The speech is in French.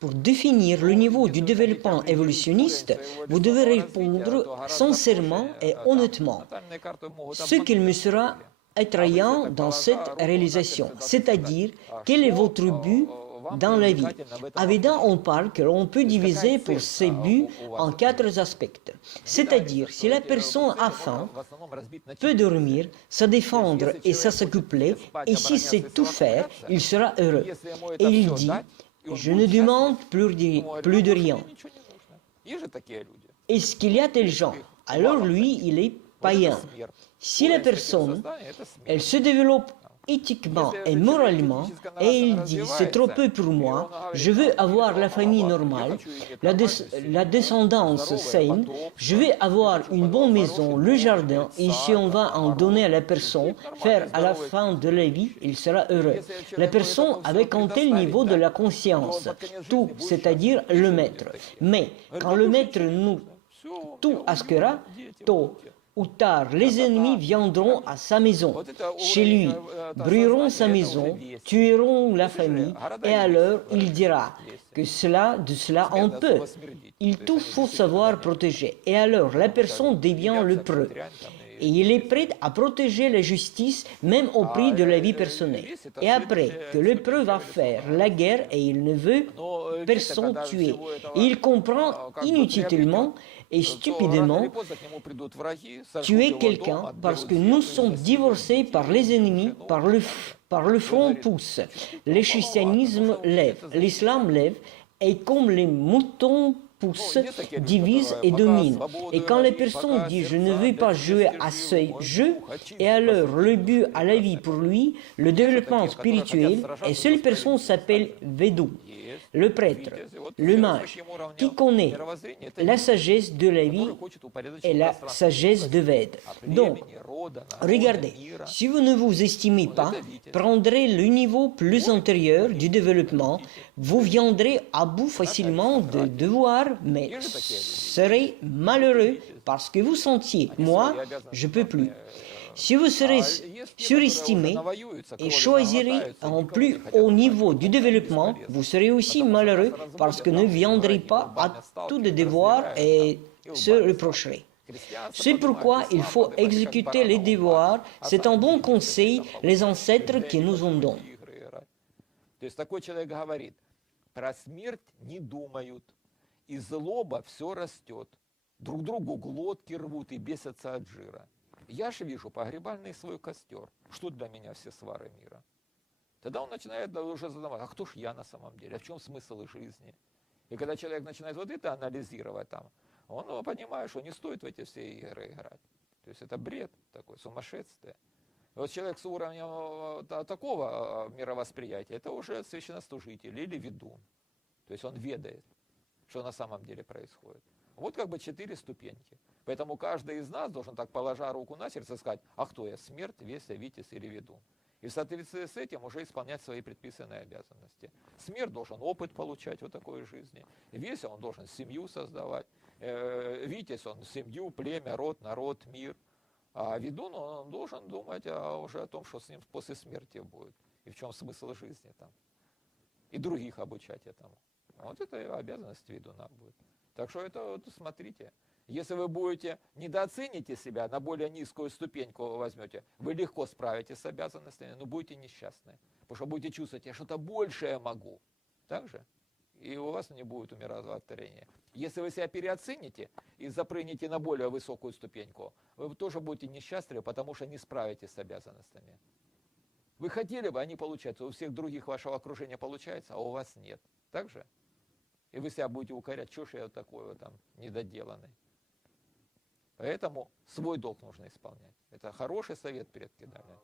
Pour définir le niveau du développement évolutionniste, vous devez répondre sincèrement et honnêtement ce qu'il me sera attrayant dans cette réalisation, c'est-à-dire quel est votre but dans la vie. À Veda, on parle que l'on peut diviser pour ces buts en 4 aspects. C'est-à-dire, si la personne a faim, peut dormir, se défendre et s'accoupler, et si c'est tout faire, il sera heureux. Et il dit, je ne demande plus de rien. Est-ce qu'il y a tel genre? Alors lui, il est païen. Si la personne, elle se développe éthiquement et moralement, et il dit, c'est trop peu pour moi, je veux avoir la famille normale, la descendance saine, je vais avoir une bonne maison, le jardin, et si on va en donner à la personne, faire à la fin de la vie, il sera heureux. La personne avec un tel niveau de la conscience, tout, c'est-à-dire le maître. Mais quand le maître nous tout asquera, tôt ou tard, les ennemis viendront à sa maison, chez lui, brûleront sa maison, tueront la famille, et alors il dira que de cela on peut. Il tout faut savoir protéger, et alors la personne devient le preux. Et il est prêt à protéger la justice, même au prix de la vie personnelle. Et après que le preux va faire la guerre et il ne veut personne tuer, et il comprend inutilement et stupidement tuer quelqu'un parce que nous sommes divorcés par les ennemis, par le front pousse. Le christianisme lève, l'islam lève, et comme les moutons poussent, divisent et dominent. Et quand les personnes disent « je ne veux pas jouer à ce jeu », et alors le but à la vie pour lui, le développement spirituel, et seule personne s'appelle Védou, le prêtre, le mage, qui connaît la sagesse de la vie et la sagesse de Veda. Donc, regardez, si vous ne vous estimez pas, prendrez le niveau plus antérieur du développement, vous viendrez à bout facilement de devoirs, mais serez malheureux parce que vous sentiez, moi, je peux plus. Si vous serez surestimé et choisirez un plus haut niveau du développement, vous serez aussi malheureux parce que ne viendrez pas à tous les devoirs et se reprocherez. C'est pourquoi il faut exécuter les devoirs. C'est un bon conseil, les ancêtres qui nous ont donné. Про смерть не думают, и злоба все растет. Друг другу глотки рвут и бесятся от жира. Я же вижу погребальный свой костер. Что для меня все свары мира? Тогда он начинает уже задавать, а кто ж я на самом деле? А в чем смысл жизни? И когда человек начинает вот это анализировать там, он понимает, что не стоит в эти все игры играть. То есть это бред такой, сумасшествие. Вот человек с уровнем такого мировосприятия, это уже священнослужитель или ведун. То есть он ведает, что на самом деле происходит. Вот как бы 4 ступеньки. Поэтому каждый из нас должен так, положа руку на сердце, сказать, а кто я, смерть, веся, витязь или ведун? И в соответствии с этим уже исполнять свои предписанные обязанности. Смерть должен опыт получать вот такой жизни. Веся он должен семью создавать. Витязь он семью, племя, род, народ, мир. А ведун он должен думать уже о том, что с ним после смерти будет. И в чем смысл жизни там. И других обучать этому. Вот это обязанность ведуна будет. Так что это вот, смотрите. Если вы будете недооцените себя, на более низкую ступеньку возьмете, вы легко справитесь с обязанностями, но будете несчастны. Потому что будете чувствовать, я что-то большее могу. Так же? И у вас не будет умиротворения. Если вы себя переоцените и запрыгнете на более высокую ступеньку, вы тоже будете несчастливы, потому что не справитесь с обязанностями. Вы хотели бы, они получаются. У всех других вашего окружения получается, а у вас нет. Так же? И вы себя будете укорять, что ж я такой вот там недоделанный. Поэтому свой долг нужно исполнять. Это хороший совет предки дали.